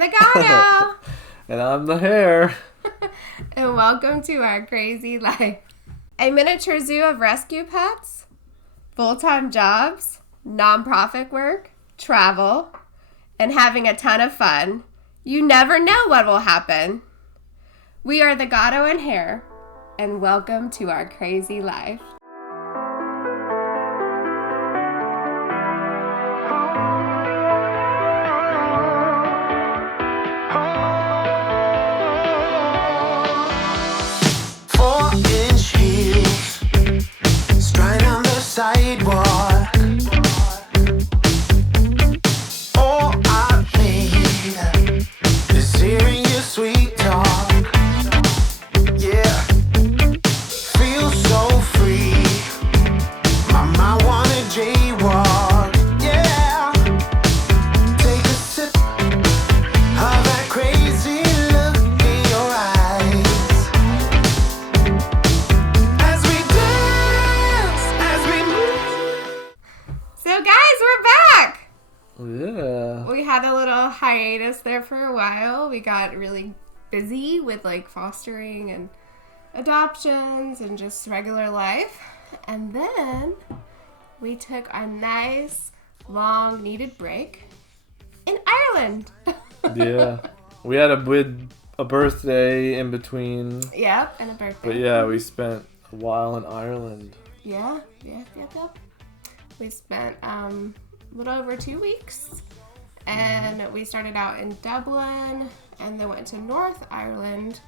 the Gato. And I'm the hare. And welcome to our crazy life. A miniature zoo of rescue pets, full-time jobs, nonprofit work, travel, and having a ton of fun. You never know what will happen. We are the Gato and Hare, and welcome to our crazy life. Sidewalk. All I need is hearing your sweet talk. Yeah, feel so free. My mind wanna jaywalk. Yeah, take a sip of that crazy look in your eyes as we dance, as we move. So guys, we're back! Yeah. We had a little hiatus there for a while. We got really busy with fostering and adoptions and just regular life. And then we took a nice, long, needed break in Ireland. Yeah. We had a birthday in between. Yep, and a birthday. But yeah, we spent a while in Ireland. Yeah. We spent a little over 2 weeks. And we started out in Dublin and then went to North Ireland,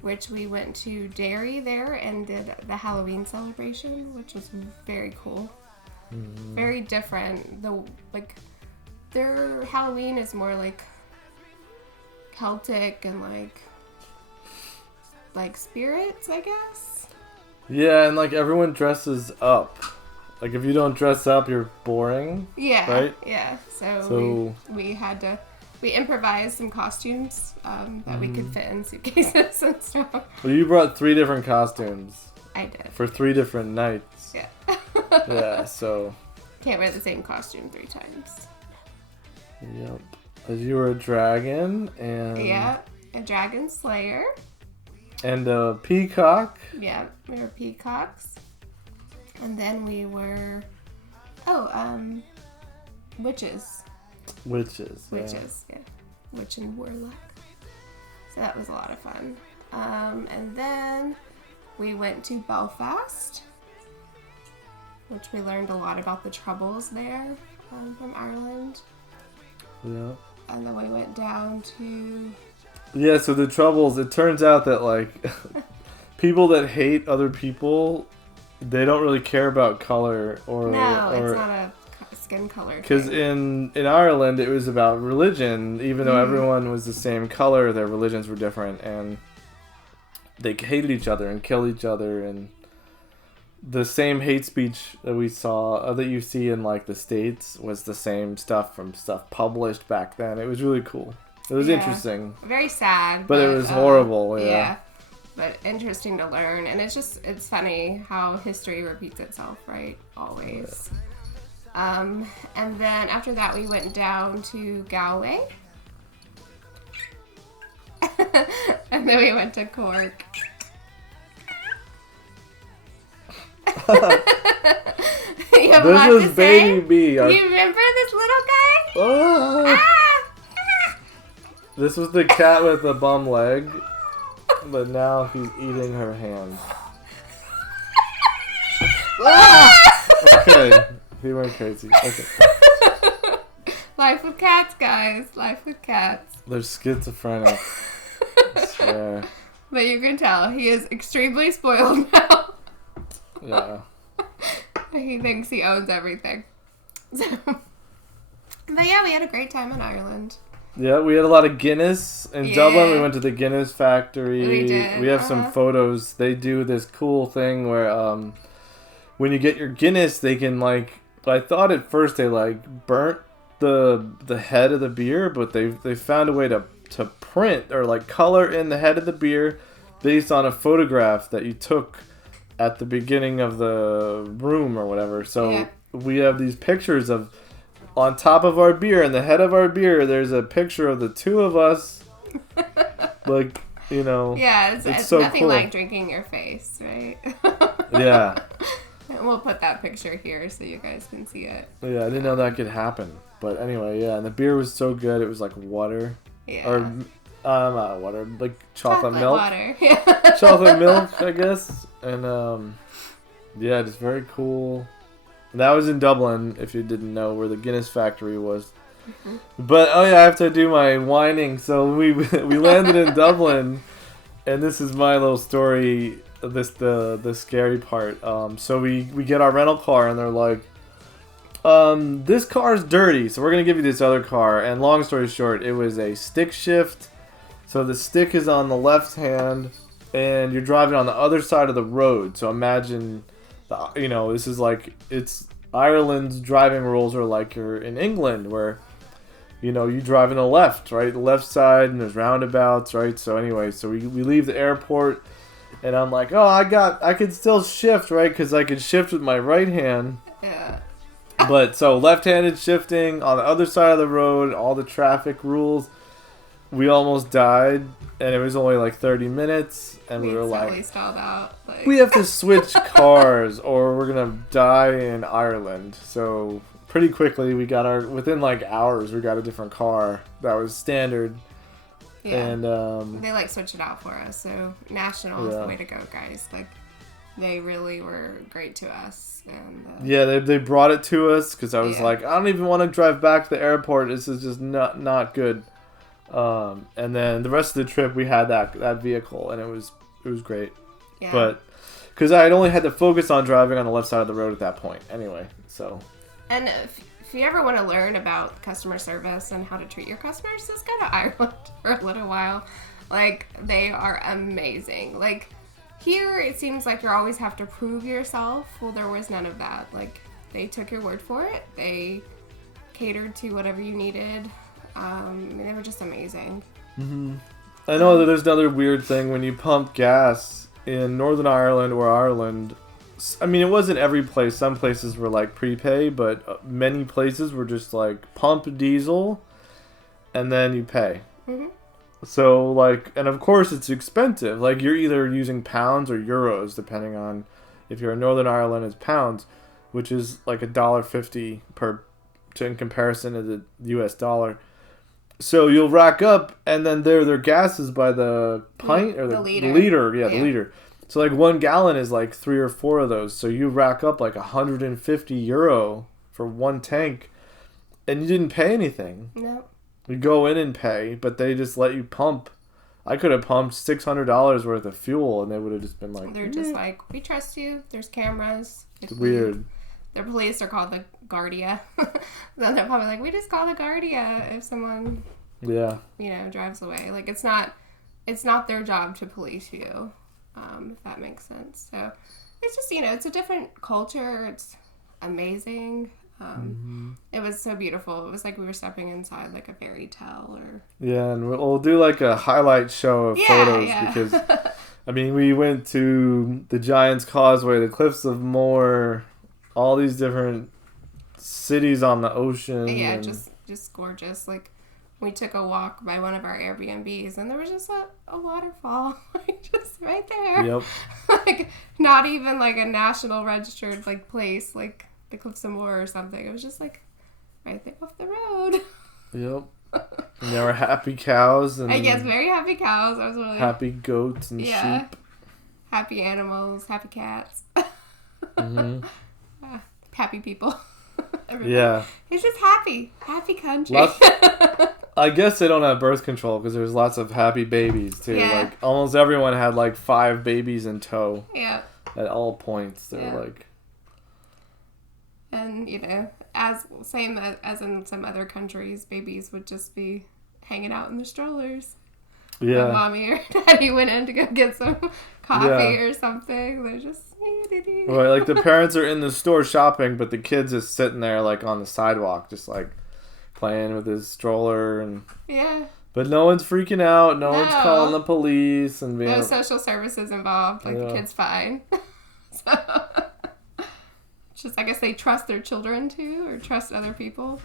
which we went to Derry there and did the Halloween celebration, which was very cool. Mm-hmm. Very different. Their Halloween is more Celtic and like spirits, I guess. Yeah, and everyone dresses up. If you don't dress up, you're boring. Yeah. Right? Yeah. So we improvised some costumes that we could fit in suitcases and stuff. Well, you brought 3 different costumes. I did. For 3 different nights. Yeah. Yeah, so. Can't wear the same costume 3 times. Yep. As you were a dragon and. Yeah, a dragon slayer. And a peacock. Yeah, we were peacocks. And then we were, witches. Witches, yeah. Witch and warlock. So that was a lot of fun. And then we went to Belfast, which we learned a lot about the troubles there from Ireland. Yeah. And then we went down to... Yeah, so the troubles, it turns out that, people that hate other people... They don't really care about color or... No, it's not a skin color. Because in Ireland, it was about religion. Even though everyone was the same color, their religions were different. And they hated each other and killed each other. And the same hate speech that we saw, that you see in, the States, was the same stuff from stuff published back then. It was really cool. It was interesting. Very sad. But it was horrible, yeah. But interesting to learn, and it's funny how history repeats itself, right? Always. Yeah. And then after that, we went down to Galway, and then we went to Cork. This was Baby B. You remember this little guy? This was the cat with the bum leg. But now he's eating her hand. Okay, he went crazy. Okay. Life with cats, guys. Life with cats. They're schizophrenic. I swear. But you can tell he is extremely spoiled now. Yeah. He thinks he owns everything. But yeah, we had a great time in Ireland. Yeah, we had a lot of Guinness. In Dublin, we went to the Guinness factory. We did. We have some photos. They do this cool thing where when you get your Guinness, they can I thought at first they burnt the head of the beer, but they found a way to print or color in the head of the beer based on a photograph that you took at the beginning of the room or whatever. So we have these pictures of on top of our beer, and the head of our beer, there's a picture of the two of us. Like, you know. Yeah, it's so nothing cool. like drinking your face, right? Yeah. And we'll put that picture here so you guys can see it. Yeah, I didn't know that could happen. But anyway, yeah, and the beer was so good. It was like water. Yeah. Or, not water, like chocolate milk. Water. Yeah. Chocolate milk, I guess. And, yeah, just very cool. And that was in Dublin, if you didn't know where the Guinness factory was. Mm-hmm. But, oh yeah, I have to do my whining. So we landed in Dublin, and this is my little story, the scary part. So we get our rental car, and they're like, this car's dirty, so we're going to give you this other car. And long story short, it was a stick shift. So the stick is on the left hand, and you're driving on the other side of the road. So imagine, this is like, it's Ireland's driving rules are like you're in England, where, you drive in the left, right? The left side, and there's roundabouts, right? So anyway, so we leave the airport, and I'm like, oh, I could still shift, right? Because I could shift with my right hand. Yeah. But so left-handed shifting on the other side of the road, all the traffic rules. We almost died, and it was only like 30 minutes, and we were like, stalled out. we have to switch cars, or we're gonna die in Ireland. So pretty quickly, within like hours, we got a different car that was standard. Yeah. And they switched it out for us. So National is the way to go, guys. They really were great to us. And yeah, they brought it to us because I was like, I don't even want to drive back to the airport. This is just not good. And then the rest of the trip, we had that vehicle, and it was great. Yeah. But because I had only had to focus on driving on the left side of the road at that point, anyway. So. And if you ever want to learn about customer service and how to treat your customers, just go to Ireland for a little while. They are amazing. Here, it seems like you always have to prove yourself. Well, there was none of that. They took your word for it. They catered to whatever you needed. They were just amazing. Mm-hmm. I know that there's another weird thing when you pump gas in Northern Ireland or Ireland. I mean, it wasn't every place. Some places were prepay, but many places were just pump diesel, and then you pay. Mm-hmm. So and of course it's expensive. You're either using pounds or euros, depending on if you're in Northern Ireland, it's pounds, which is $1.50 in comparison to the U.S. dollar. So you'll rack up, and then their gas is by the pint or the liter. Yeah, the liter. So 1 gallon is 3 or 4 of those. So you rack up €150 for one tank, and you didn't pay anything. No. You go in and pay, but they just let you pump. I could have pumped $600 worth of fuel, and they would have just been They're just we trust you. There's cameras. It's weird. Their police are called the Guardia. Then they're probably we just call the Guardia if someone, drives away. It's not their job to police you, if that makes sense. So it's just, it's a different culture. It's amazing. It was so beautiful. It was we were stepping inside a fairy tale. Yeah, and we'll do a highlight show of photos because, we went to the Giant's Causeway, the Cliffs of Moher, all these different cities on the ocean. Yeah, and just gorgeous. We took a walk by one of our Airbnbs, and there was just a waterfall, just right there. Yep. Not even a national registered place, the Cliffs of Moher or something. It was just right there off the road. Yep. And there were happy cows and yes, very happy cows. I was really happy goats and sheep. Happy animals, happy cats. Mm-hmm. Happy people. Yeah. It's just happy country. I guess they don't have birth control because there's lots of happy babies too. Yeah. Almost everyone had 5 babies in tow. Yeah. At all points, they're And as in some other countries, babies would just be hanging out in the strollers. Yeah. When mommy or daddy went in to go get some coffee or something. They're just right, the parents are in the store shopping, but the kid's just sitting there on the sidewalk, just playing with his stroller and But no one's freaking out. No one's calling the police and no social services involved. The kid's fine. So just, I guess they trust their children too, or trust other people.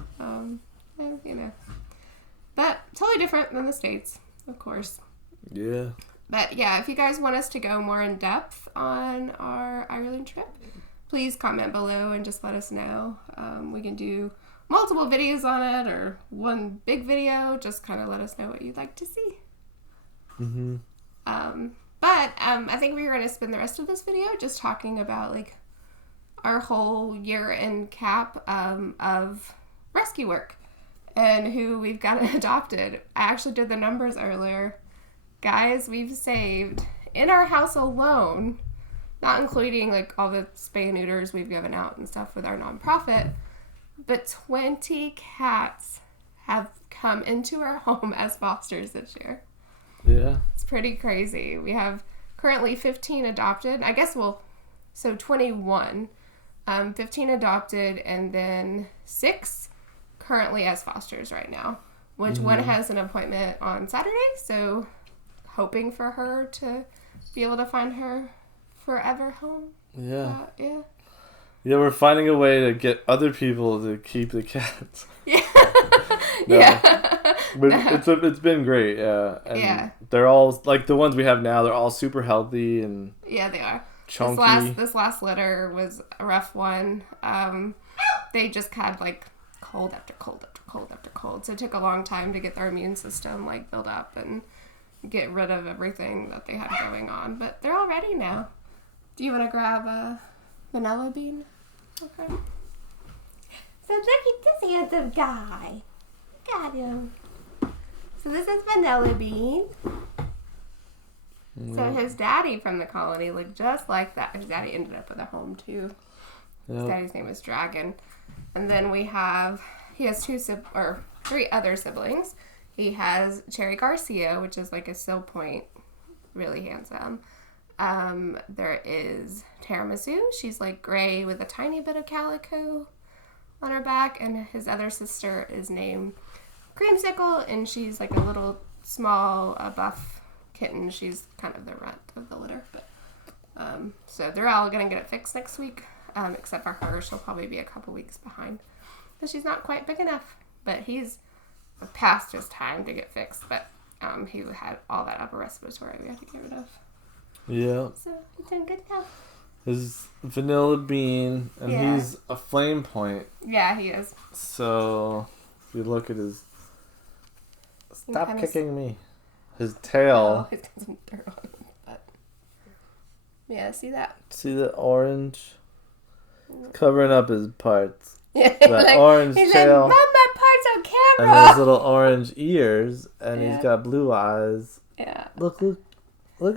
But totally different than the States, of course. Yeah. But yeah, if you guys want us to go more in depth on our Ireland trip, please comment below and just let us know. We can do multiple videos on it or one big video. Just kind of let us know what you'd like to see. Mm-hmm. But I think we're going to spend the rest of this video just talking about like our whole year-end cap of rescue work and who we've got adopted. I actually did the numbers earlier. Guys, we've saved in our house alone, not including like all the spay and neuters we've given out and stuff with our nonprofit, but 20 cats have come into our home as fosters this year. Yeah. It's pretty crazy. We have currently 15 adopted. I guess so 21. 15 adopted and then 6 currently as fosters right now, which one has an appointment on Saturday, so hoping for her to be able to find her forever home. Yeah. Yeah, we're finding a way to get other people to keep the cats. Yeah. No. Yeah. But it's been great, yeah. And they're all, like the ones we have now, they're all super healthy and yeah, they are. chunky. This last litter was a rough one. They just had like cold after cold after cold after cold, so it took a long time to get their immune system like built up and get rid of everything that they had going on. But they're all ready now. Do you want to grab a vanilla bean? Okay. So look at this handsome guy. Got him. So this is Vanilla Bean. Yeah. So his daddy from the colony looked just like that. His daddy ended up with a home too. His daddy's name was Dragon. And then he has 3 other siblings. He has Cherry Garcia, which is like a Sill Point, really handsome. There is Tiramisu. She's like gray with a tiny bit of calico on her back. And his other sister is named Creamsicle, and she's like a little small buff kitten. She's kind of the runt of the litter. But so they're all going to get it fixed next week, except for her. She'll probably be a couple weeks behind because she's not quite big enough. But he's past his time to get fixed. But he had all that upper respiratory we had to get rid of. Yeah. So he's doing good now. His Vanilla Bean, and he's a flame point. Yeah, he is. So if you look at his... Stop kicking me. His tail. Oh, he's got some dirt on him. But yeah, see that? See the orange? It's covering up his parts. Yeah, that orange he's tail. like, Mom, my parts on And camera. his little orange ears, and he's got blue eyes. Yeah. Look at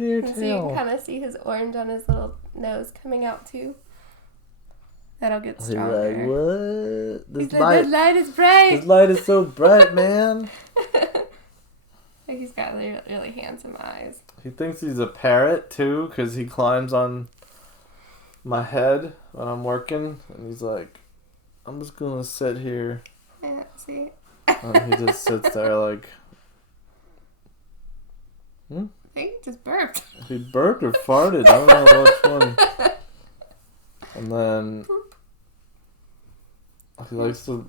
your tail. So you can kind of see his orange on his little nose coming out too. That'll get stronger. He's like, what? He's like, the light is bright. This light is so bright, man. Like he's got really, really handsome eyes. He thinks he's a parrot too, because he climbs on my head when I'm working, and he's like, I'm just gonna sit here. Yeah, see? And he just sits there like, I think he just burped. He burped or farted. I don't know which one. And then he likes to...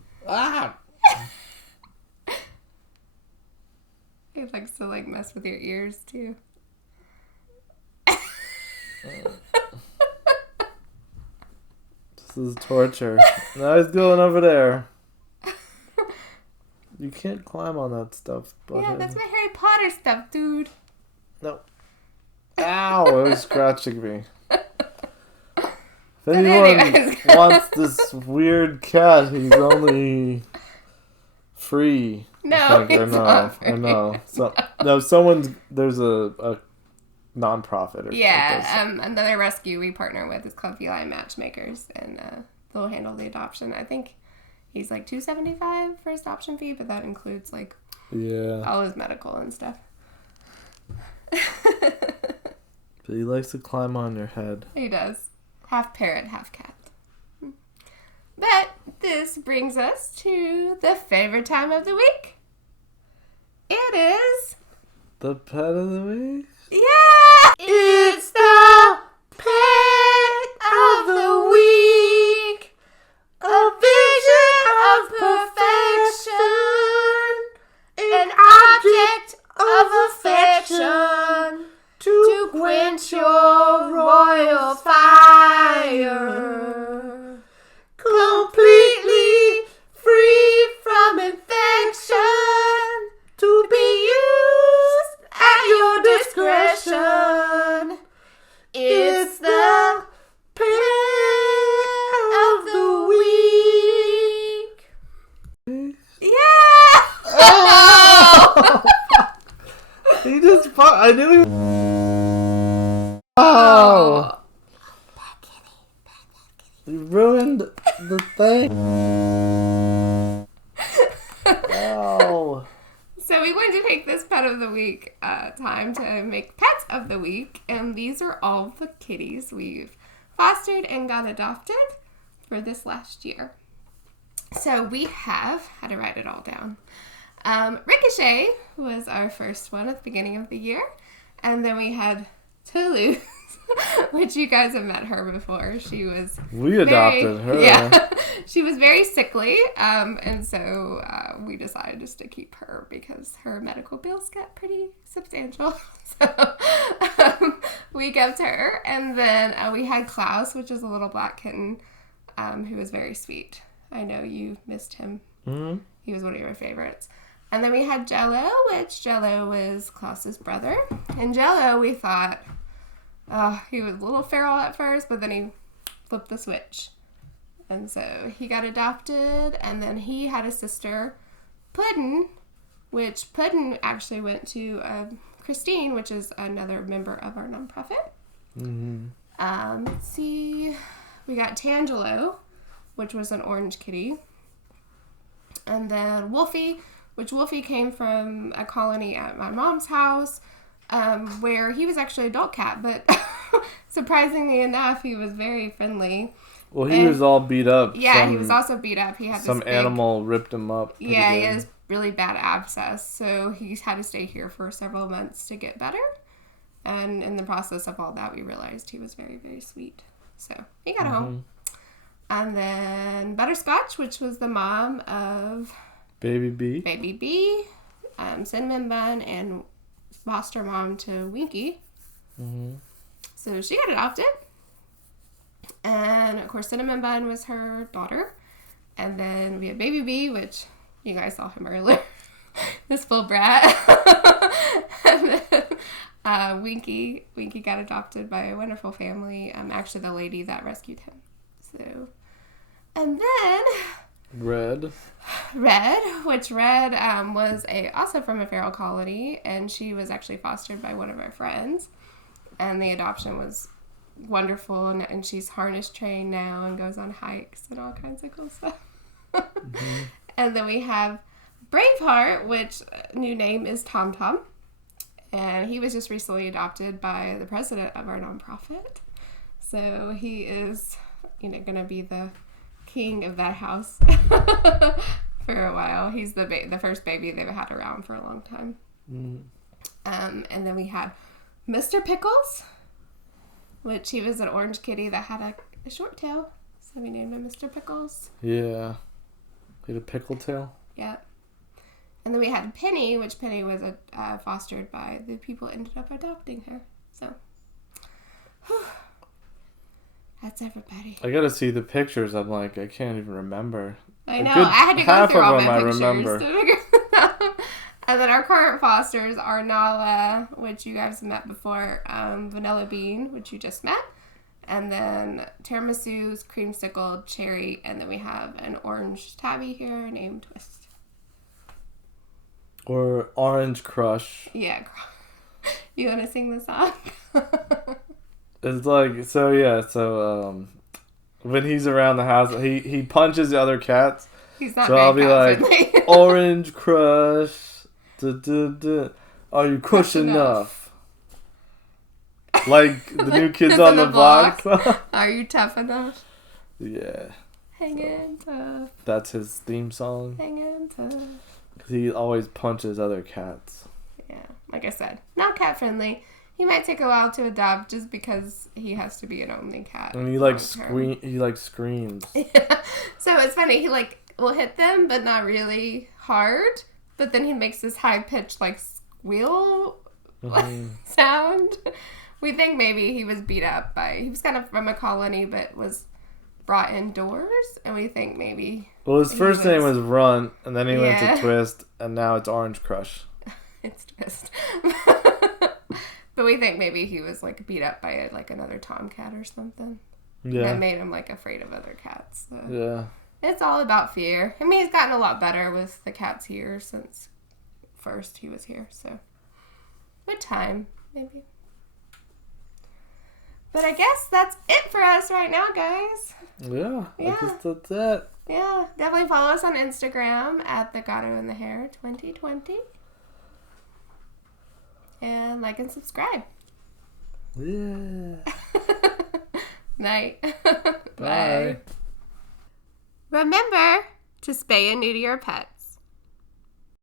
He likes to like mess with your ears too. This is torture. Now he's going over there. You can't climb on that stuff. Yeah, that's my Harry Potter stuff, dude. No. Ow, it was scratching me. If anyone wants this weird cat, he's only free. No, he's not free. I know. So, there's a non-profit. Another rescue we partner with is called Feline Matchmakers, and they'll handle the adoption. I think he's like $275 for his adoption fee, but that includes like all his medical and stuff. But he likes to climb on your head. He does. Half parrot, half cat. But this brings us to the favorite time of the week. It is... the pet of the week? Yeah! It's the pet of the week! Yeah! Oh! He just I knew he. Oh! You ruined the thing. Oh. So we wanted to take this pet of the week time to make pets of the week, and these are all the kitties we've fostered and got adopted for this last year. So we had to write it all down. Ricochet was our first one at the beginning of the year, and then we had Toulouse, which you guys have met her before. She was adopted her. Yeah, she was very sickly, and so we decided just to keep her because her medical bills got pretty substantial. So we kept her, and then we had Klaus, which is a little black kitten, who was very sweet. I know you missed him. Mm-hmm. He was one of your favorites. And then we had Jello, which Jello was Klaus's brother. And Jello, we thought, he was a little feral at first, but then he flipped the switch. And so he got adopted, and then he had a sister, Puddin', which Puddin' actually went to Christine, which is another member of our nonprofit. Mm-hmm. Let's see. We got Tangelo, which was an orange kitty. And then Wolfie, which Wolfie came from a colony at my mom's house, where he was actually an adult cat, but surprisingly enough, he was very friendly. Well, he was all beat up. Yeah, he was also beat up. He had some this big, animal ripped him up. Yeah, good. he had this really bad abscess, so he had to stay here for several months to get better. And in the process of all that, we realized he was very, very sweet. So he got home. And then Butterscotch, which was the mom of Baby B, Cinnamon Bun, and foster mom to Winky. Mm-hmm. So she got adopted. And of course, Cinnamon Bun was her daughter. And then we had Baby B, which you guys saw him earlier. This full brat. And then Winky got adopted by a wonderful family. Actually, the lady that rescued him. So, and then Red, which Red was also from a feral colony, and she was actually fostered by one of our friends, and the adoption was wonderful, and she's harness trained now and goes on hikes and all kinds of cool stuff. Mm-hmm. And then we have Braveheart, which new name is Tom Tom, and he was just recently adopted by the president of our nonprofit, so he is going to be the king of that house for a while. He's the first baby they've had around for a long time. And then we had Mr. Pickles, which he was an orange kitty that had a short tail, so we named him Mr. Pickles. Yeah, he had a pickle tail. Yeah. And then we had Penny, which Penny was fostered by the people who ended up adopting her. So that's everybody. I gotta see the pictures. I'm like, I can't even remember. I know. I had to go through all my pictures remember. to figure it out. And then our current fosters are Nala, which you guys met before, Vanilla Bean, which you just met, and then Tiramisu's, Creamsicle, Cherry, and then we have an orange tabby here named Twist. Or Orange Crush. Yeah. You want to sing the song? It's like, so when he's around the house, he punches the other cats. He's not so I'll be like, friendly. Orange Crush, are you crush enough? Like the new Kids on the Block. Are you tough enough? Yeah. Hanging tough. That's his theme song. Hanging tough. Because he always punches other cats. Yeah, like I said, not cat friendly. He might take a while to adopt just because he has to be an only cat. And he like screams. Yeah. So it's funny. He will hit them, but not really hard. But then he makes this high pitched squeal sound. We think maybe he was beat up he was kind of from a colony, but was brought indoors, and we think maybe. Well, his first name was Runt, and then he went to Twist, and now it's Orange Crush. It's Twist. But we think maybe he was beat up by another tomcat or something. Yeah. That made him afraid of other cats. So. Yeah. It's all about fear. I mean, he's gotten a lot better with the cats here since first he was here, so with time, maybe. But I guess that's it for us right now, guys. Yeah. I Yeah. guess that's it. Yeah, definitely follow us on Instagram at the Gato in the Hair 2020. And like and subscribe. Yeah. Night. Bye. Remember to spay and neuter your pet.